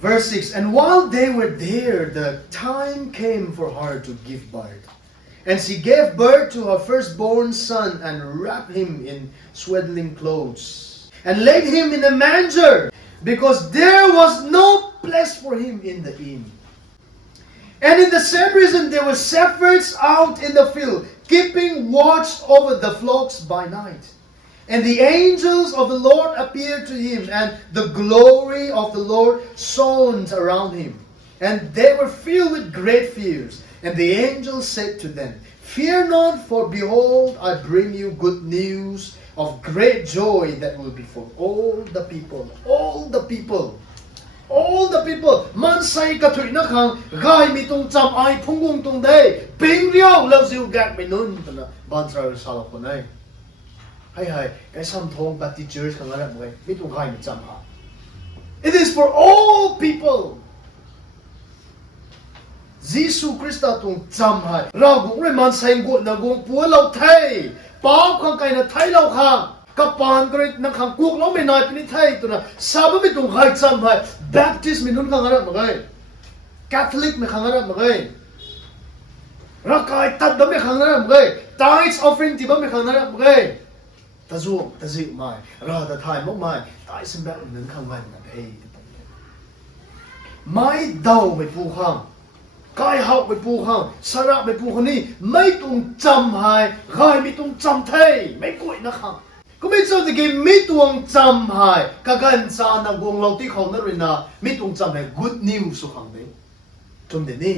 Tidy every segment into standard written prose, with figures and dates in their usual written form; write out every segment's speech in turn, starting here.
Verse 6, and while they were there, the time came for her to give birth. And she gave birth to her firstborn son and wrapped him in swaddling clothes and laid him in a manger because there was no place for him in the inn. And in the same reason there were shepherds out in the field, keeping watch over the flocks by night. And the angels of the Lord appeared to him, and the glory of the Lord shone around him. And they were filled with great fears. And the angel said to them, fear not, for behold, I bring you good news of great joy that will be for all the people. All the people. All the people. Man say katui na khang gai mi tung cham ai phunggung tung day. Ping riao lau ziu gak mi nun tana ban tra sala ko nai. Hai kai sam thong pa teachers khang ara mo mi tung gai mi cham ha. It is for all people. Jesus Christa tung cham hai. Ra gung re man sai go na gung pu lau thai. Pao khang kai na thai lau khang. Kapan kare na khang kuk lau me nai pini thai tu na. Sabu mi tung gai cham hai. Baptist mi nun khang ara mo gai. Catholic mi khang ara mo gai. Ra kai tat da mi khang ara mo gai. Tithes offering ti ba mi khang ara mo gai. Ta zu ta zi mai. Ra da thai mo mai. Tai sim ba nun khang gai na ei. Mai dau mai pu khang. Kai học với pu khang, sara với pu khang ni, mấy tung chăm hai, gai mi tung chăm thay, mấy cội na khang. Có mấy chỗ thì cái mi tung chăm hai, cả gan sa na gong lau ti khang na rin na, mi tung chăm hai good news so khang đấy. Trong đấy ni.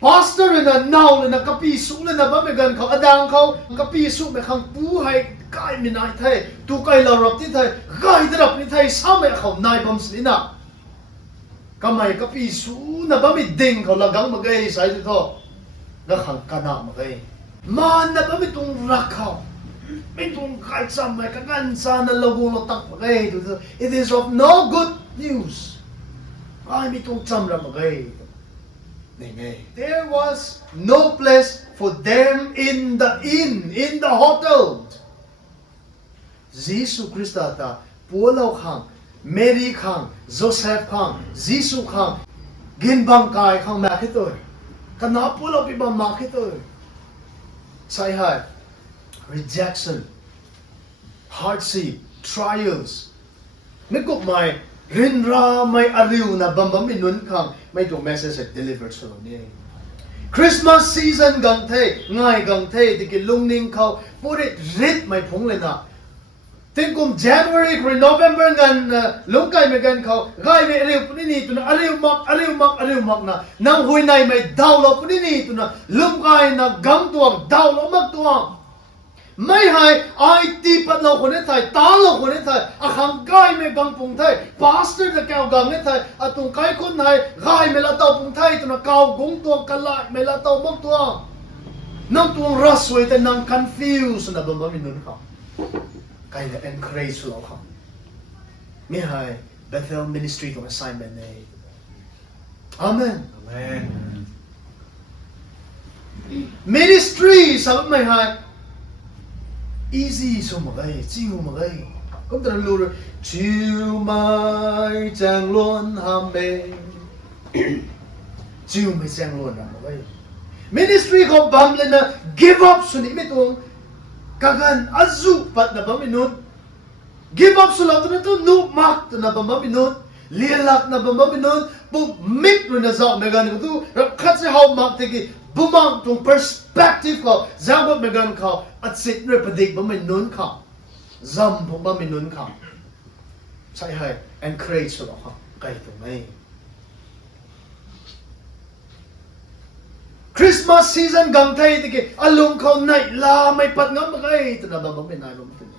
Pastor rin na now na kapi su na ba me gan khang adang khao, kapi su me khang pu hai kai mi nai thay, tu kai la rap ti thay, gai drap ni thay, sa me khang nai bam si na. Kamay kapi su na ba mi ding ko lagang magay sa ito to na khang kana magay man na ba mi tung rakaw mi tung kahit sa may kagansa na lagong lotak magay it is of no good news ay mi tung chamra magay there was no place for them in the inn, in the hotel. Jesus Christa ta pulaw khang Mary khang, Joseph khang, Jesus khang, ginbang kai khang makitoy. Kanapulo piba makitoy. Say hai, rejection, hardship, trials. Nikup may rinra may ariw na bambam inun khang may itong message at delivered sa niya. Christmas season gang thay, ngay gang thay, dikilung ning kaw, purit rit may pungle na. Think kung January, kung November ngan lungkay may gan kao, gay may ariw po nito na ariw mak na nang huynay may dawlaw po nito na lungkay na gamtuang dawlaw magtuang. May hay ay tipat law ko nitay, talo ko nitay, akang gay may gangpong tay, pastor na kao gang nitay, atong kay kun hay, gay may lataw pong tay, ito na kao gungtuang kalay, may lataw magtuang. Nang tuwang rasway tayo nang confused na ba maminun ka? Kaya encourage lo ka. Mihay, Bethel Ministry kong assignment na Amen. Amen. Ministry, sabi mihay, easy so magay, chiu magay. Kung tarang luro, chiu mai chang luon hambe. Chiu mai chang luon hambe. Ministry ko bamle na give up suni mitong kagan azu pat na ba minut give up sulat na to no mak na ba minut lielak na ba minut bu mit na za megan ko to khat se how mak te bumang tong perspective ko zabot megan ko at sit re padik ba minun ka zam bu ba minun ka sai hai encourage so ha kai to mai Christmas season gang tay tiki alung kau night la may pat nga magay ito na babang pinalo mo tini.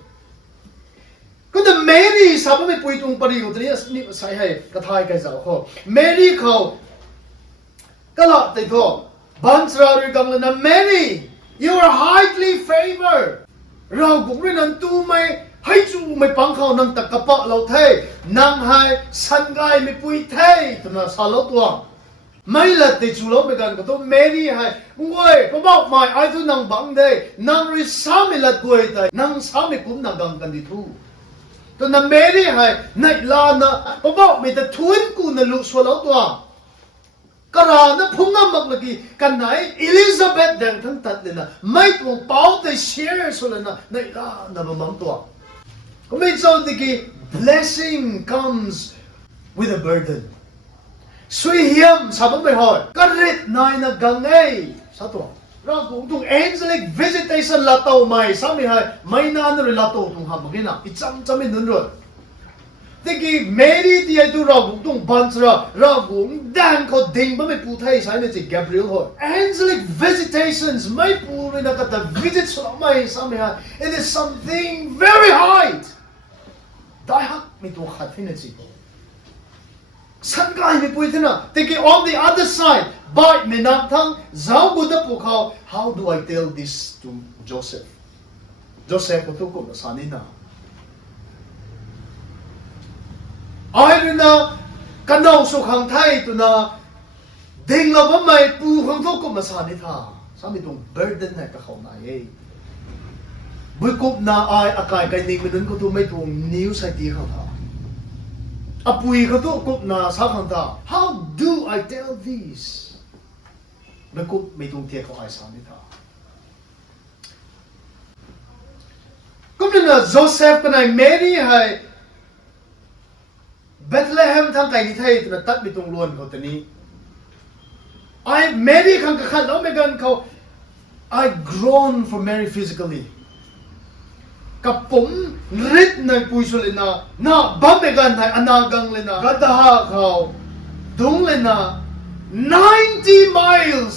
Kung Mary sabi may puitong parigo tini say hay katay kay sa ako. Mary kau kala tito bansrari gang na Mary you are highly favored. Raw kung rin ang tumay hay chu may pangkaw ng takapa law tay nang hay sangay may puitay ito na salo tuwang. May lat de chulo me gan ko to Mary hai ngoi ko bak mai ai tu nang bang de nang ri sami lat goi tai nang sami kum nang gang kan di thu ตัวนั้นเมรี่ให้ในลานะพอบอกไม่แต่ทวนกูนั่นลุสวแล้วตัวกระรานะพุ่งน้ำมักเลยกีกันไหนอลิซาเบธแดงทั้งตัดเลยนะไม่ตัวเป้าแต่เชียร์สุดเลยนะในลานะมันตัวก็ไม่จำดีกี blessing comes with a burden สวยเหี้ยมสาบไม่หอยก็ริดนายนะกังไงสัตัวเราคงต้อง angelic visitation ละตัวไม่สามีให้ไม่นานเลยละตัวต้องทำกันนะอีจำไม่นึกเลยแต่กี้เมรี่ที่ไอ้ตัวเราคงต้องบันทึกเราคงดังเขาดิ่งไม่พูดให้ใช่ไหมจี Gabriel หอย angelic visitations ไม่พูดเลยนะก็แต่ visit สุดไม่สามีให้ it is something very high ได้ฮักไม่ตัวขัดที่นี่จีสันกายไม่พูดที่น่ะแต่กี้ on the other side บ่ายไม่นับทั้งเจ้าบุตรพวกเขา how do I tell this to Joseph ก็ทุกคนสานินะไอ้เรื่องน่ะกันเอาสุขังไทยตัวน่ะดิ่งเราไม่ไม่ปูของทุกคนสานิท่าสามีตรง burden ให้กับเขาหน่อยบุญกุบน่ะไอ้อากาศกันนิ่งมันนั้นก็ตัวไม่ตรงนิ้วใส่ตีเขาท่าอปุยเขาตัวกุบน่ะสักครั้งท่า how do I tell thisไม่กุบไม่ตรงเทียเขาไอ้สานิท่าก็เป็นน่ะโจเซฟกันไอ้เมรี่ให้เบธเลเฮมทางไกลที่ไทยตัวตัดไปตรงล้วนเขาตัวนี้ไอ้เมรี่ขังกับขันแล้วไม่กันเขา I grown for Mary physically กับผมริดในปุยสุเลนะน่าบัมไม่กันไทยอนากังเลยนะรัตหาเขาดุงเลยนะ90 miles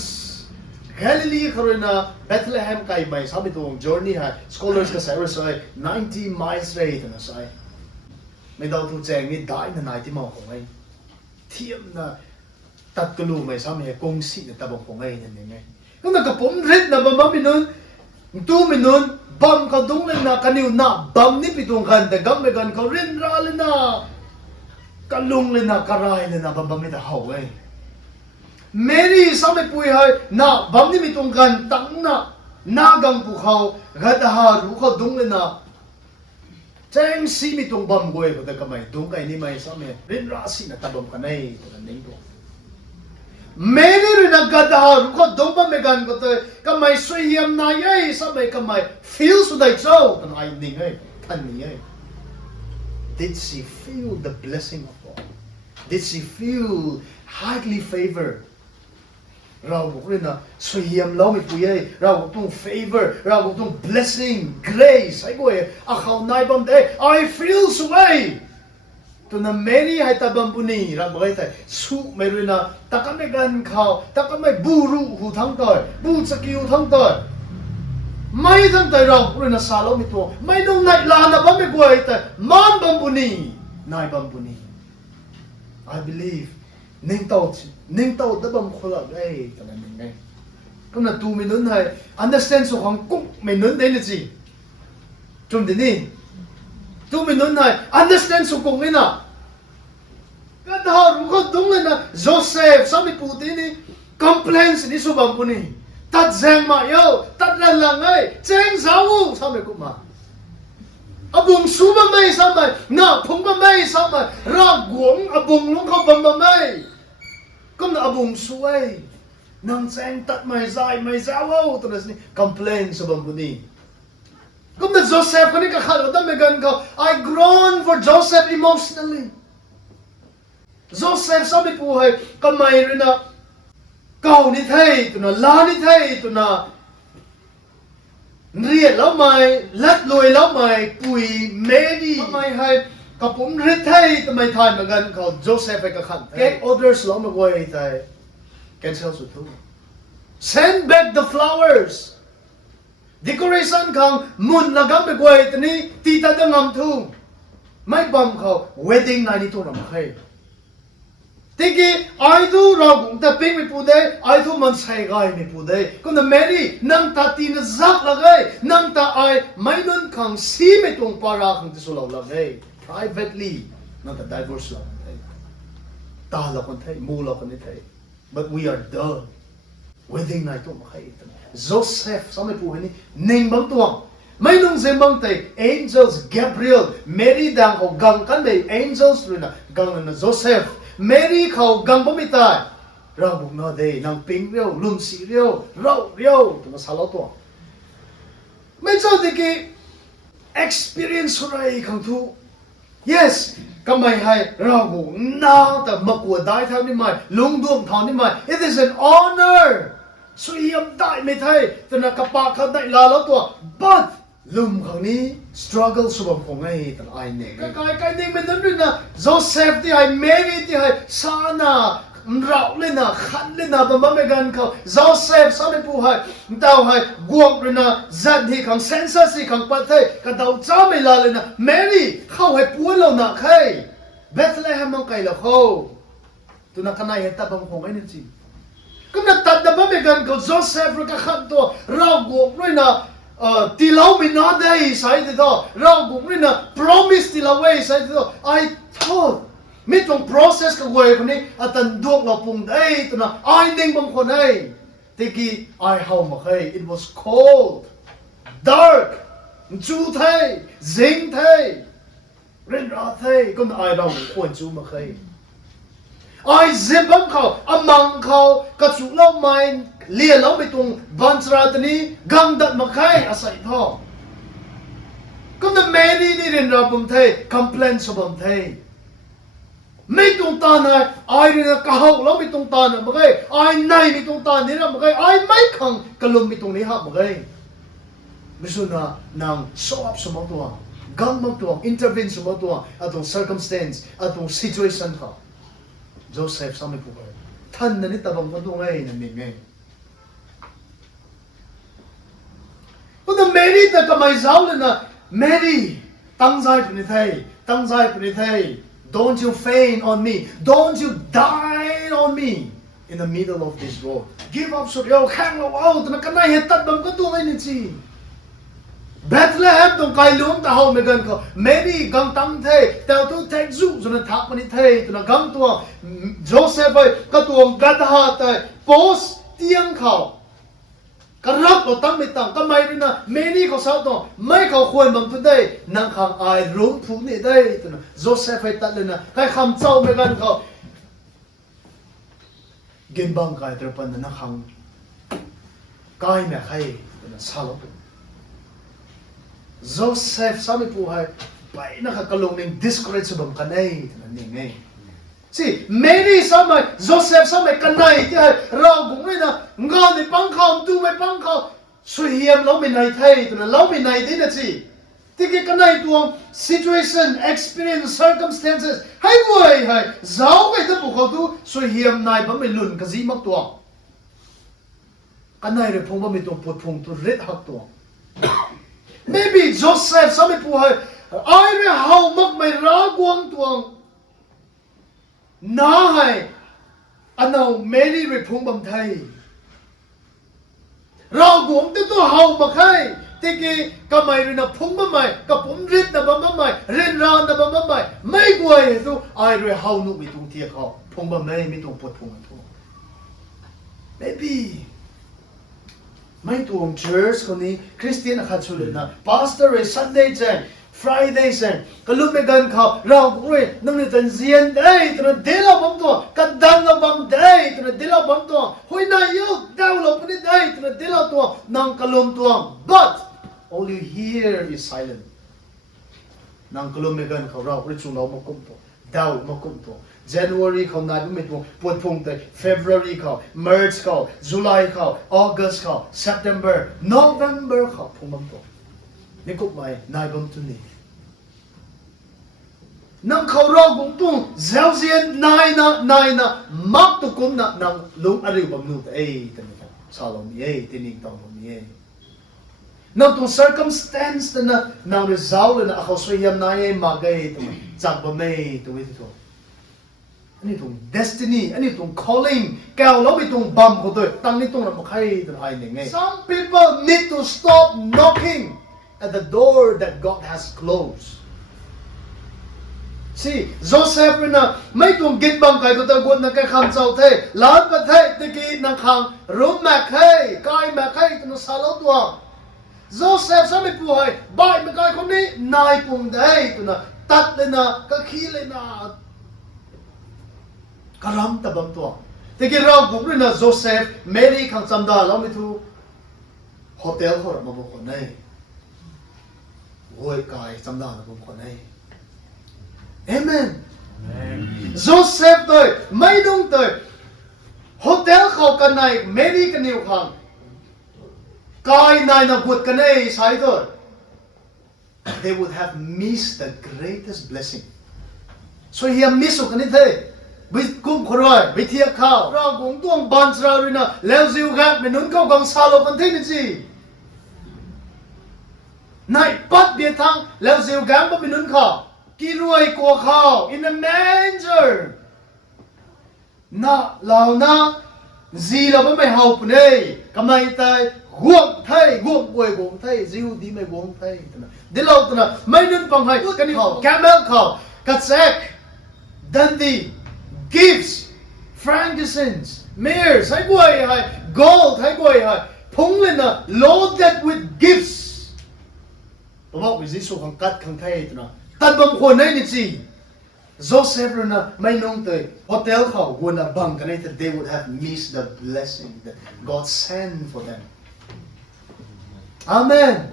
แคลิลีเขาเลยนะเบธเลเฮมไกลไปสามีตรง journey ให้ scholars ก็ใส่ว่าใส่90 miles เลยนะใส่ไม่ต้องทุกแจงนี่ได้นะนายที่มองของไอ้เทียมนะตัดกระลูไม่ซ้ำเหรอกงสีนะตาบอกของไอ้นั่นยังไงก็นั่นกับผมเร็ดนะบัมไม่นู้นตู้ไม่นู้นบัมเขาดุงเลยนะกันนิวนะบัมนี่ไปตรงกันแต่กัมไม่กันเขาเรียนราเลยนะกันลุงเลยนะกระไรเลยนะบัมไม่ได้เห่าไอ้เมรี่ซ้ำไม่ปุยให้นะบัมนี่ไปตรงกันตั้งนะนากังภูเขากัดหารู้เขาดุงเลยนะแจ้งซีมีตรงบัมกวยก็แต่ก็ไม่ตรงกันนี่ไม่ซ้ำเนี่ยเรียนราศีนะตาบัมกันไอ้ตัวนั้นนี่ตัวเมรี่เรื่องนักการหารู้เขาตรงบัมไม่กันก็แต่ก็ไม่สวยยามนายไอ้ซ้ำไม่ก็ไม่ feel สุดได้เจ้าตัวไอ้นี่ไงท่านนี่ไง Did she feel the blessing of God? Did she feel highly favored?เราบอกเลยนะสวยยามเราไม่ปุยเราต้อง favor เราต้อง blessing grace ไอ้กูอาเขานายบัมเด I feel สวยตัวนั้นเมรี่ให้ตาบัมปุนีเราบอกให้แต่สู้ไม่รู้นะตาก็ไม่กันเขาตาก็ไม่บูรุหูทั้งตัวบูสกิลทั้งตัวไม่ทั้งตัวเราบอกเลยนะสาเราไม่ตัวไม่ต้องนายลานะบัมไม่กูให้แต่มันบัมปุนีนายบัมปุนี I believeนิ่งโตดับบคนละไอ้ตอนนั้นยังไงก็น่ะตูไม่นุ้นให้ understand สุของกุ๊กไม่นุ้นได้เลยสิจมดินี่ตูไม่นุ้นให้ understand สุของนี่นะก็ถ้ารู้ก็ตรงเลยนะโจเซฟสามีพูดนี่ complaints นี่สุบัมปุนีตัดแจงมาเยอะตัดลังลังไอ้แจงสาวสามีกุมาอบุงสูบไม่สามีน่ะพงไม่สามีรากหวงอบุงลุงเขาบัมไม่ก็น่ะอบุงสวยนางแจงตัดไม่ใจไม่สาวตัวนั้นนี่ complain สุบัมปุนีก็น่ะโจเซฟคนนี้ก็ขาดก็ต้องไม่กันเขา I grown for Joseph emotionally โจเซฟสามีพูดให้ก็ไม่รู้นะเก่านี่ไทยตัวน่ะลานี่ไทยตัวน่ะเรียนแล้วไม่ลัดลอยแล้วไม่ปุยเมดี้ทำไมให้กับผมเรียนไทยทำไมทานเหมือนกันเขาโจเซฟไปกับขันเก็บออเดอร์สแล้วมาไว้ไทย cancel สุดทุก send back the flowers decoration ของมุนละกันไปไว้ตอนนี้ตีตาจะงำทุ่งไม่บัมเขา wedding night นี่ตัวน้ำใครทีกี้ไอ้ตัวเราคงแต่ปิ้งไม่พูดได้ไอ้ตัวมันใส่ไก่ไม่พูดได้ก็นั่นแม่ดินั่งตาตีนจักละไงนั่งตาไอ้ไม่นั่นขังซีไม่ตรงปาราขังที่สุดเราละไง privately นั่นแต่ divorce ละไงตาเราคนไทยมูเราคนไทย but we are done wedding night ตัวมาใครJoseph สมัยพูดนี่หนึ่งบางตัว ไม่นุ่งเซมังเต angels Gabriel Mary ดังเขากังกันเลย angels เลยนะกังนะ Joseph Mary เขากังบ่ไม่ตายเราบุกนอเดย์นางปิงเรียวลุมสีเรียวเราเรียวตัวมาสาวตัวไม่เจ้าที่กี่ experience อะไรขังทุก yes ก็ไม่ให้เราบุกน่าแต่มากวดได้เท่านี้ไหมลุงดวงทองนี่ไหม it is an honor สวยยำได้ไม่ไทยแต่นักกระปากเขาได้ลาแล้วตัว but ลุมครั้งนี้ struggle สุบมของไอ้แต่ไอ้เนี่ยใครนี่มันนั่นด้วยนะ Joseph ที่ให้ Mary ที่ให้ซานาเราเลยนะขันเลยนะบางไม่กันเขา Joseph สามีผู้ให้ดาวให้กวงเลยนะจัดที่ขังเซนซัสที่ขังประเทศก็ดาวจ้าไม่ลาเลยนะ Mary เข้าให้ป่วยแล้วนะใคร Bethlehem น้องไก่ละเขาตัวนักนายเห็นตาบางของไอ้นี่จริงก็นักตัดแต่บางไม่กันเขา Joseph เราก็ขันตัวเรากวงเลยนะที่เราไม่น่าได้ใส่ตัวเรากวงเลยนะ promise ที่เราไว้ใส่ตัว I toldไม่ต้อง process กับเวคนนี้อาตันดวงเราปุ่งได้ตัวน่ะไอ้หนึ่งบางคนไอ้ตะกี้ไอ้เฮามาเคย it was cold dark จูไทยซิงไทยเรนราไทยก็ไอ้เราควรจูมาเคยไอ้เจ็บบังเขาอามังเขากระจุกเราไม่เลี้ยเราไปตรงบันทราตนี้กังดัดมาเคยอาศัยท่อก็นั่นเมรีนี่เรนราปุ่มไทย complain สบัมไทยไม่ตรงตาหน่อยไอ้เนี่ยก้าวเราไม่ตรงตาหน่อยมั้งไอ้ไอ้ไหนไม่ตรงตาเนี่ยนะมั้งไอ้ไม่ขังกลุ่มไม่ตรงนี้ฮะมั้งไอ้ไม่สุนะนางสอบสมตัวกังมังตัว intervene สมตัวอะตรง circumstance อะตรง situation เขา Joseph สามีผู้ให้ท่านนั่นนี่ตาบังคนตัวไงนั่นเองไงก็แต่ Mary แต่ก็ไม่เจ้าเลยนะ Mary ตั้งใจเป็นไทยตั้งใจเป็นไทยDon't you faint on me. Don't you die on me in the middle of this road. Give up สุดเดียวแข้งเราเอาแต่นักนายเห็นตัดบังก็ตัวไอ้นี่จีBethlehem ตรงไกลหลวงแต่เขาไม่กันเขา Mary กังตั้งเทแต่ตัวเทกซูจนทักมันเทตัวนักกังตัว Joseph ไปก็ตัวกัดหาแต่ post เตียงเขาก็รักเราตั้งไม่ตั้งก็ไม่ด้วยนะเมรี่เขาสาวตัวไม่เขาควรบังทุนได้นางขังไอรุ่งผู้นี่ได้ตัวนะโจเซฟให้ตัดเลยนะใครคำเจ้าไม่กันเขาเกินบังกายตระปันนางขังกายแม่ใครตัวนะสาวตัวโจเซฟสามีผู้ให้ไปนะคะกลงหนึ่ง discourage บังกันได้ตัวนั้นนี่ไงสิเมรี่สมัยโจเซฟสมัยกันไหนที่เราบุกเลยนะงานในปังเขาดูไม่ปังเขาช่วยเฮียมเราไม่ในไทยตัวนั้นเราไม่ในที่นั่นสิที่กันไหนตัว situation experience circumstances ให้ไว้ให้เจ้าไปถ้าพวกเขาดูช่วยเฮียมนายบ้าไม่หลุนกันสิมักตัวกันไหนเรื่องพงบ้าไม่ตัวปวดพงตัวเร็ดหักตัว maybe Joseph สมัยผู้ให้ไอ้เรื่องเขามักไม่รักวงตัวน้าให้อันเอาเมรี่ไปพุ่งบังไทยเรากวงตัวเฮามาใครที่กี่ก็ไม่รู้นะพุ่งมาใหม่ก็ผมริดนะบ้าใหม่เรียนรานนะบ้าใหม่ไม่กลัวตัวไอ้เรื่องเฮานุไม่ตรงเทียเขาพุ่งบ้าไม่ตรงปวดพุ่งตัว maybe ไม่ตรง church คนนี้คริสเตียนขัดชุเลยนะ pastor Sunday แจ้งFriday เสร็จก็ลุกไปกันเขาเราคุยนั่งในตันเซียนได้ตัวเดลบังตัวกันดันเราบังได้ตัวเดลบังตัวหุยนายยุกดาวเราไม่ได้ตัวเดลตัวนั่งกลุ่มตัว but all you hear is silent นั่งกลุ่มไปกันเขาเราคุยชุนเรามากุมตัวดาวมากุมตัว January เขานายไม่ตัวปวดพุงแต่ February เขา March เขา July เขา August เขา September November เขาพุงบังตัวนี่ก็ไม่นายบังตุนี่นั่งเขาร้องบุ้งตุ้งเจ้าเสียนนายนะมักตุกุมนะนั่งลุงอะไรบังนู่นเอ้ยแต่นี่ครับชาวลมีเอ้ยที่นี่ต้องมีเอ้ยนั่งตรง circumstance นะนั่งเรื่องเลยนะเขาสวยยามนายมาเกยตัวจากบ่ไม่ตัวไม่ตัวอันนี้ตรง destiny อันนี้ตรง calling แกวเราไปตรงบัมเขาด้วยตั้งนี่ตรงเราไม่ใครตัวไอ้เนี่ยไง some people need to stop knocking at the door that God has closed. See, Joseph นะไม่ต้องกินบังไก่ก็ตะกวนนักแกคำเจ้าเทล้านประเทศตะกี้นักขังรุ่มแม่ไข่กายแม่ไข่ตัวสาวตัว Joseph สมัยป่วยบ่ายมันกายคนนี้นายปุ่งได้ตัวน่ะตัดเลยนะก็ขี้เลยนะกระรำตะบังตัวแต่กี่เราบุกเลยนะโจเซฟเมรี่ขังจำได้แล้วไม่ถูกโฮเทลเขามาบอกคนนี้โวยกายจำได้มาบอกคนนี้เอเมนโจเซฟเลยไม่ต้องเลยโฮเทลเขากันในเมรี่กันนิวขังกายนายนักบุตรกันในใช่ตัว they would have missed the greatest blessing so here miss กันนี่เท่ไปกุ้งครอยไปเที่ยวข้าวเราคงต้องบันทราเลยนะแล้วซิวกันเป็นนุ่นเขากองซาโลกันที่นี่สินายปัดเบียดทางแล้วซิวกันเป็นนุ่นเขากี่รวยกว่าเขา in a manger น่ะเรานะจีเราไม่หาปุ่นเลยกำไมตายห่วงไทยห่วงป่วยห่วงไทยจิวดีไม่ห่วงไทยนะเดี๋ยวเราตัวน่ะไม่นุ่นปังให้กันเขาแคมเมลเขากัดแซกดันดี gifts frankincense myrrh ให้กวยให้ gold ให้กวยให้พงเลยนะ loaded with gifts ตัวบอกวิจิสุขังกัดขังไทยตัวน่ะตัดบางคนให้นี่สิโจเซฟเลยนะไม่นุ่งเตยโฮเทลเขาวันน่ะบังกันให้ they would have missed the blessing that God sent for them Amen.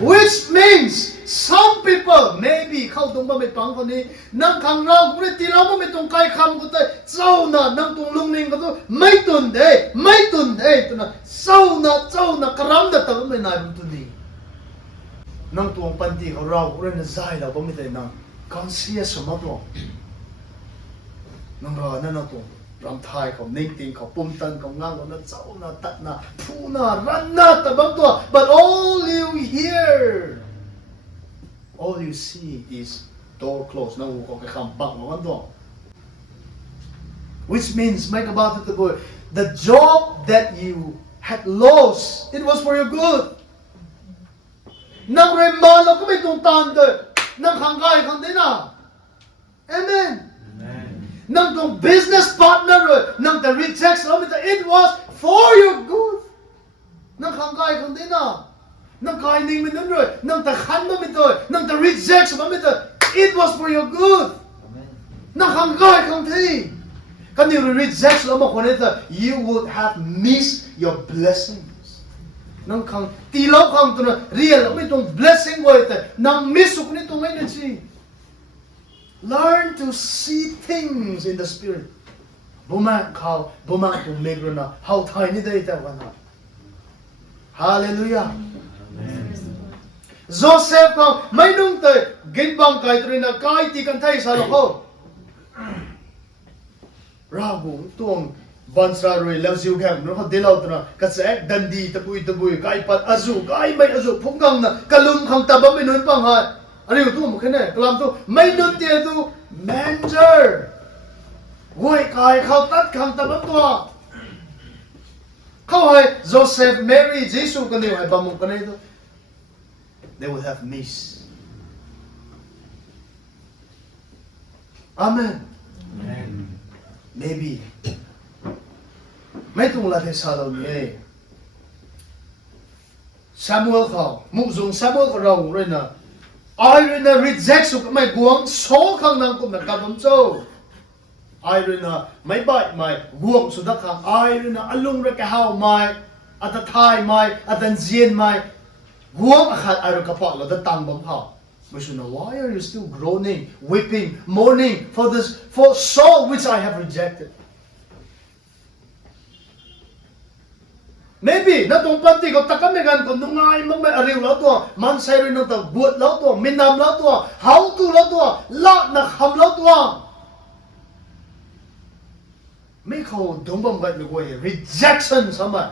Which means some people maybe เข้าตรงบ้านไม่ปังคนนี้นั่งขังเราคุณตีเราไม่ตรงใกล้คำกูเตยเจ้าน่ะนั่งตรงลุงนิงก็ตัวไม่ตุนเด้ไม่ตุนเด้ตัวน่ะเจ้าน่ะกระรำเด็ดแต่ไม่นายมันตุนนี่นั่งตรงปันตีของเราคุณน่ะใจเราไม่ได้นั่งการเสียสมบัตินั่งรอนั่นน่ะตรงรำไทยเขาเน่งติงเขาปุ่มตันเขาง้างเขาน่ะเจ้าน่ะตัดน่ะพูน่ะรันน่ะแต่บางตัว but all you hear all you see is door closed นั่งหูเขาแค่คำปังมาวันตัว which means ไม่กระบาดตัว the job that you had lost it was for your good นั่งเรียนมาเราก็ไม่ตรงตามเลยนั่งข้างกายข้างเดียน่ะ amenนั่งตรง business partner เลยนั่งแต่ reject แล้วไม่แต่ it was for your good นั่งข้างกายข้างเดียน่ะนั่งกายนิ่งไม่นั่นเลยนั่งแต่ขันไม่ตัวนั่งแต่ reject ไม่ตัว it was for your good นั่งข้างกายข้างที่กันนี่ reject แล้วมาคนนี้แต่ you would have missed your blessings นั่งข้างตีแล้วข้างตัวนั้นเรียนแล้วไม่ตรง blessing ไว้แต่นั่ง miss สุขนี่ตรงไหนเนี่ยสิLearn to see things in the spirit. Bumak to megrona. How tiny they are. Hallelujah. Joseph ko may nung te ginbang kay trina kay ti kan tay sa loko. Rago tuong bansra roi lausiu gam no ha dilaw tra kasek dandi tapui kay pat azu kay may azu phunggang na kalum khang tabam mai nun pang haอันนี้ตัวมันแค่ไหนกลามตัวไม่นุ่นเดียตัว manger ห้วยกายเขาตัดคำตัดตัวเขาให้โจเซฟเมรี่เยซูกันเดียวให้บามุกันเดียว they would have missed Amen maybe ไม่ต้องละเทศาเราเนี่ยซามูเอลเขามุกซุงซามูเอลเขาเราเลยนะIrina reject สุกไม่กวงโซ่ข้างนั่งกุมนักการบังโจ Irina ไม่บ่ายไม่กวงสุดท้าย Irina อลุงเรกะฮาวไม่อัตทายไม่อัตเจียนไม่กวงอาขัด Irina กับพ่อเราจะตั้งบังเขาไม่ใช่นะ Why are you still groaning weeping mourning for this for soul which I have rejected Maybe นั่นตรงปันติก็ตะกันไม่กันก็นุ่งง่ายมันไม่อะไรแล้วตัวมันใส่เรื่องตัวบวชแล้วตัวมินนำแล้วตัวเฮาตัวแล้วตัวละนักทำแล้วตัวไม่เขาดงบังแบบนี้เว้ย rejection สมัย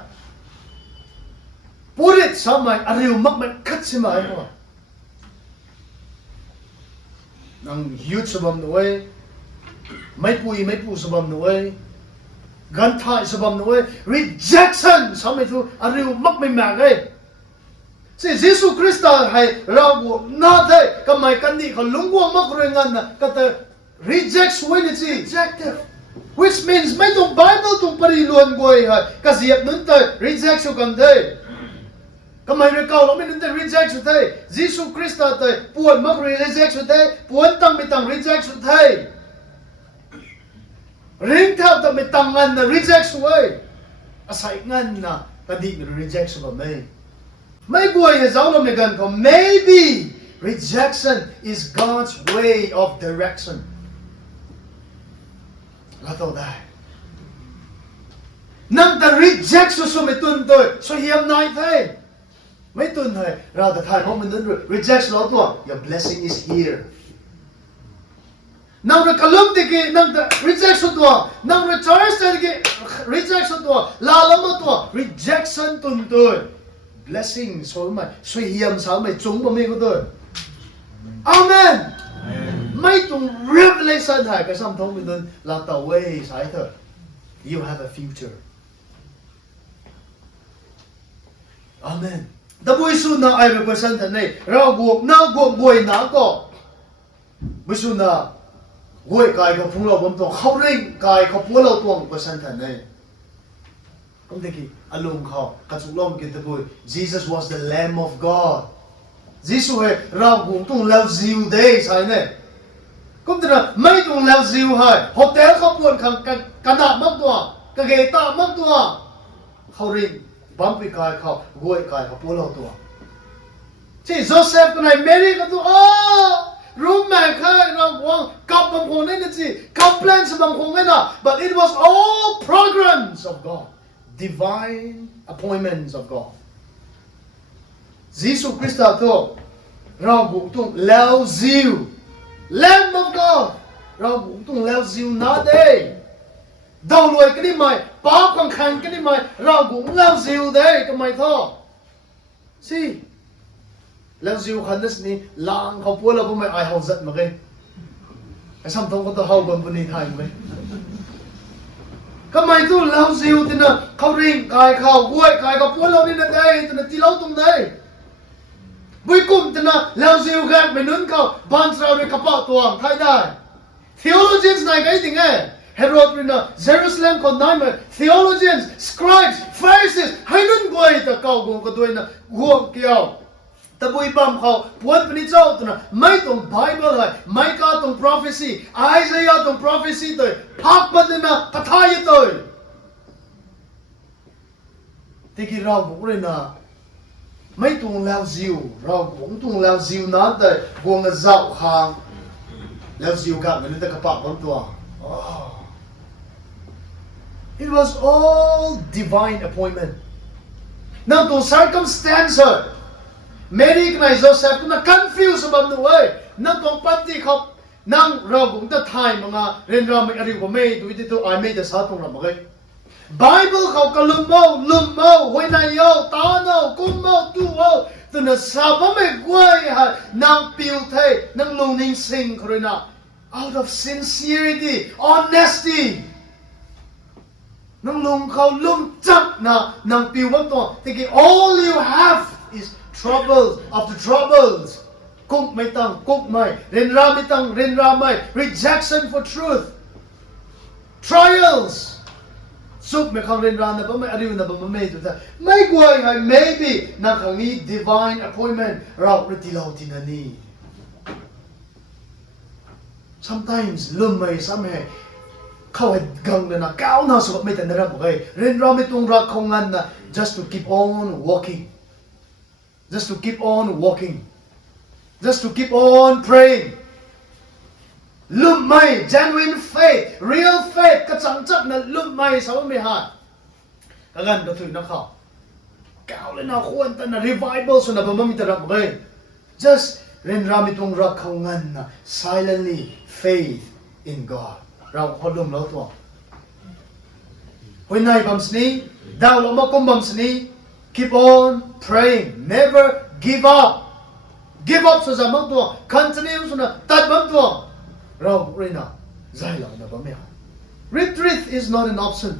พูดit สมัยอะไรมักมันคัดสมัยว่านั่งยุดสบัมหน่วยไม่ปุยสบัมหน่วยกันทายสบัมหน่วย rejection สมัยทุอะไรมักไม่มาเลยสิเยซูคริสต์ให้เราบุน่าเท่ก็ไม่กันนี่เขาลุงวัวมักเรื่องนั้นนะก็แต่ reject ไว้นี่สิ rejected which means ไม่ต้อง Bible ต้องปริล้วนกวยฮะก็เสียบนั้นแต่ reject กันได้ก ทำไมเราเก่าเราไม่นึกแต่ reject สุดท้ายยิสุคริสต์แต่ปวดมัก reject สุดท้ายปวดตั้งไม่ตั้ง reject สุดท้ายเร่งเท่าแต่ไม่ตั้งงันนะ reject สุดท้ายอาศัยงันนะแต่ดีมัน reject สุดท้ายไม่กลัวอย่าเจ้าเราไม่กันก็ maybe rejection is God's way of direction เราต้องได้นั่งแต่ reject สุดๆไม่ตุนตัวสุดเหี้ยมนายเท่ไม่ตุนเลยเราแต่ทายเพราะมันนั้น reject เราตัว your blessing is here นั่งแต่กลุ่มที่กี่นั่งแต่ reject สุดตัวนั่งแต่ choice ที่กี่ reject สุดตัวลาละมาตัว rejection ตุนตัว blessing สวยไหมสวยเหี้ยมสาวไหมจงบ่มีก็ตัวอาเมนไม่ต้อง revelation ไทยก็ซ้ำท้องมันนั้นเราต่อเว้ยสายเถอะ you have a future Amen. Dabuisu na ay represent na ragu na go boy na ko. Bisu na goy kai ka phunglo bom to khawring kai ka pulo tong represent na. Kom deki alung kha katsulom ki dabuy. Jesus was the Lamb of God. Jesus he ragu tong love ziu day sai ne. Kom tena mai tong love ziu hai. Hotel ka puan khang kana mak tua ka ge ta mak tua. Khawringบัมปีกายเขารวยกายเขาพูดเราตัวที่โจเซฟตัวไหนเมรี่ก็ตัวรู้ไหมใครเราหวังกับบางคนนี่นะจีกับแปลนสบางคนนี่นะ but it was all programs of God divine appointments of God ยิสุคริสต์ตัวเราบุกตุงแล้วซิว Lamb of God เราบุกตุงแล้วซิวนาเดดาวรวยก็ได้ไหมป้ากังขันก็ได้ไหมเราบุกแล้วซิวได้ก็ไม่ท้อสิแล้วซิวขันนั่นนี่ลางเขาพูดแล้วก็ไม่ไอเขาจัดมาเลยไอ้ซ้ำต้องก็ต้องเข้าบนนี้ไทยไหมก็ไม่ตู้แล้วซิวที่น่ะเขาเร่งกายเขาห้วยกายเขาพูดเรานี่นะได้ที่น่ะที่เราตรงได้บุยกุ้มที่น่ะแล้วซิวแค่ไม่นุ่นเขาบ้านเราในกระเป๋าตัวไทยได้ theologians ไหนกันจริงไงHerod in Jerusalem kon naime theologians, scribes, Pharisees, hainun boy ta kau gong ko doina guom kiao. Ta bui bam khao puan pani chau tuna mai tong Bible hai, mai ka tong prophecy, Isaiah tong prophecy toi, phak badna katha ye toi. Tiki rao bu rena mai tong lao ziu, rao gong tong lao ziu na tai gong a zau khang. Lao ziu ka men ta ka pa bam tua. It was all divine appointment. Now to circumstance her, Mary and Joseph na confused about the way. Now to pati khop nang ragong the time mga renra may ari ko may dito I made the satong ramagay. Bible kau kalumau when I yo tano kumau tuo to na saba may guay ha nang piutay nang luning sing korina out of sincerity, honesty. Nang lung kau lum chak na nang piwang to thinking all you have is troubles after troubles. Kuk may tang kuk may renra tang renra may rejection for truth, trials. Suk may kang renra na ba may ariw na ba may to ta may guay hay maybe nakang ni divine appointment raw retilaw tinani. Sometimes lum may samheเขาgang na kao na so may tanara mo kay renra may tong rak kongan na just to keep on walking, just to keep on walking, just to keep on praying. Lumay genuine faith, real faith katsangchak na lumay sa may ha kagan da tuy na ka kao le na kuan ta na revival so na bamamita mo kay just renra may tong rak kongan na silently faith in God. เราพอดมแล้วตัววันไหนบัมสนี้ดาวลงมากุมบัมสนี้ keep on praying never give up สุดจะมั่งตัว continue สุดนะตัดมั่งตัวเราเรียนนะใจเราเนี่ยบ่ไม่เอา retreat is not an option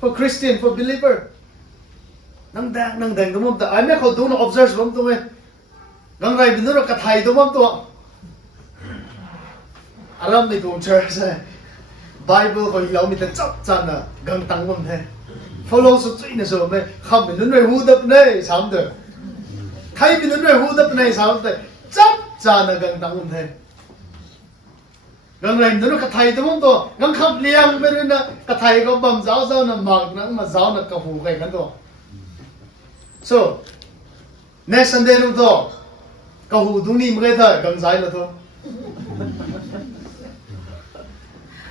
for Christian for believer นั่งแดงตัวมั่งแต่ไอ้แม่เขาดูนะ observe มั่งตัวไงนั่งไรเป็นตัวกระไทยตัวมั่งตัวalam ni kung church Bible ko hilaw mi ta chap chan na gang tang mong the follow สุดที่นี่ส่วนไม่คำเป็นนุ่นไม่หูดับเนี่ยสามเดือนใครเป็นนุ่นไม่หูดับเนี่ยสามเดือนจับจานกันตั้งอุ่นเทกังเรนนุ่นกระไทยตัวมันตัวกังขับเลี้ยงไปด้วยนะกระไทยก็บังเจ้าน่ะมากนะมาเจ้าน่ะกระหูใครกันตัว so next Sunday นุ่มตัวกระหูตรงนี้ไม่ได้กังใจละตัว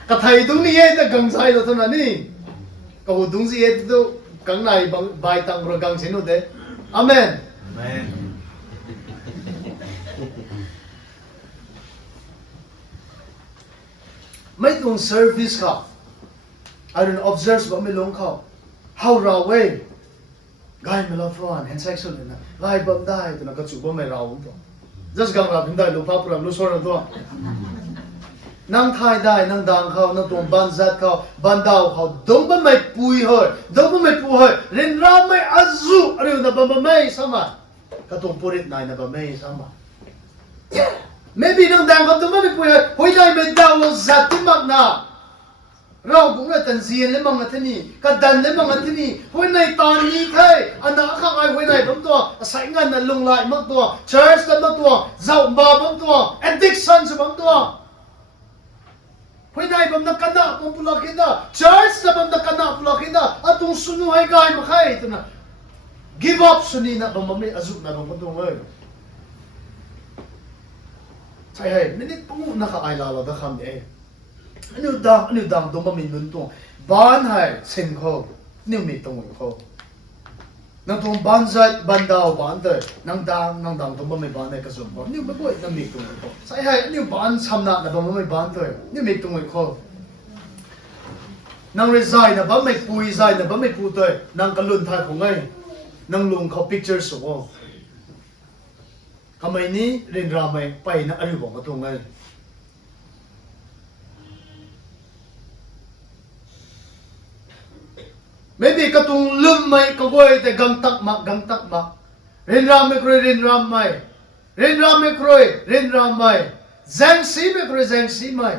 กระไทยตรงนี้เองแต่กังใจละตัวนั่นนี่กระหูตรงนี้เองตัวกังไหนบังใบตังประกังเช่นนู้นเด้อาเมนไม่ต้อง service เขา I don't observe ว่าไม่ลงเขา how เราเว้ยกายไม่รับฟังเห็น sexual เลยนะกายบังได้ตัวนั้นก็จูบว่าไม่เราตัว just กังรับได้ลูกพ่อพระลูกสอนตัวนั่งทายได้นั่งดังเขานั่งตรงบันจัดเขาบันดาวเขาดงบันไม่ปุยเหรอดงบันไม่ปุยเหรอเรียนรำไม่อาจุอะไรอยู่นะบันไม่สามารถก็ต้องพูดได้นะบันไม่สามารถ maybe นั่งดังเขาดงบันไม่ปุยเหรอหัวใจไม่ดาวเราจัดที่มากนะเราคงได้ตันเสียเลยมั้งที่นี่ก็ดันเลยมั้งที่นี่หัวในตอนนี้เท่อันนั้นข้างไอ้หัวในบางตัวใส่งานนั่นลงไหลบางตัว church กันบางตัวเจ้าบ้าบางตัว addiction บางตัวWhen I am not kana pula kita, church na bam kana pula kita, atong sunuhay kay makay ito na. Give up suni na bamami azuk na bang patungay. Say hey, minit po nakakailala da kami eh. Ano dang dumamin nun to. Ban hay sen ko, niyo may tungoy ko. Nang tong banzat bandaw bante, nang dang dumamay banay kasumpo. Niyo baboy nang may tungoy ko. Say hey, niyo ban samna na bamami bante, niyo may tungoy ko. Nang resign na ba may puizay na ba may putoy, nang kaluntay ko ngay, nang lung ko pictures ko. Kamay ni rin ramay pay na ariwang katungay. Maybe katong lumay kagoy te gang takmak. Rin ramay kroy rin ramay. Rin ramay kroy rin ramay. Zang simay kroy zang simay.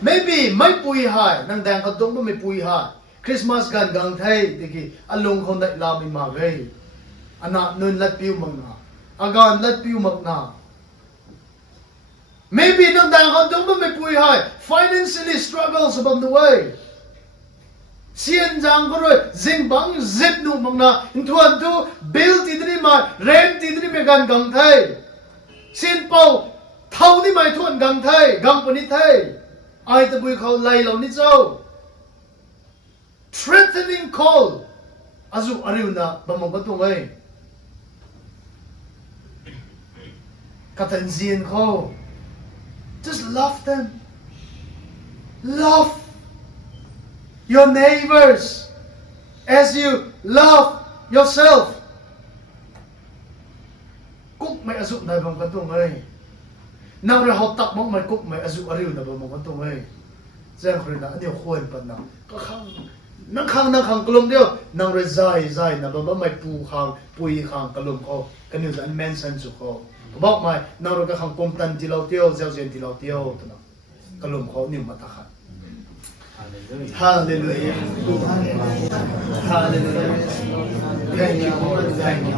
Maybe may puihay nang dang katong ba may puihay. Christmas gan gang thay tiki along kon dat lami magay. Anak nun lat piu magna. Agan lat piu magna. Maybe nang dang katong ba may puihay. Financially struggles along the way. Sian jang ko roy, zing bang zip nu magna, intuan tu, bill tidri ma, rent tidri me gan gang thay. Sian pao, thao ni mai tuan gang thay, gang po ni thay. Ay tabuy kao lay law ni zao. Threatening call. Azu ariw na, bamang batungay. Katanzian ko. Just love them. Love your neighbors as you love yourself. Kuk may azuk na bang katungay. Nang rahotak mo may kuk may azuk ariw na bang katungay. Diyan ko rin na, ano yung kuwan pa na. Nakang kulong diyo. Nang rezay na ba may puhang, puihang kalong ko. Kanyo sa mensan su ko. Kabak may, nang rakang kumtan tilaw tiyo, ziyaw ziyan tilaw tiyo. Kalong ko, niyo matakan. Hallelujah. Hallelujah. Thank you, Lord. Thank you.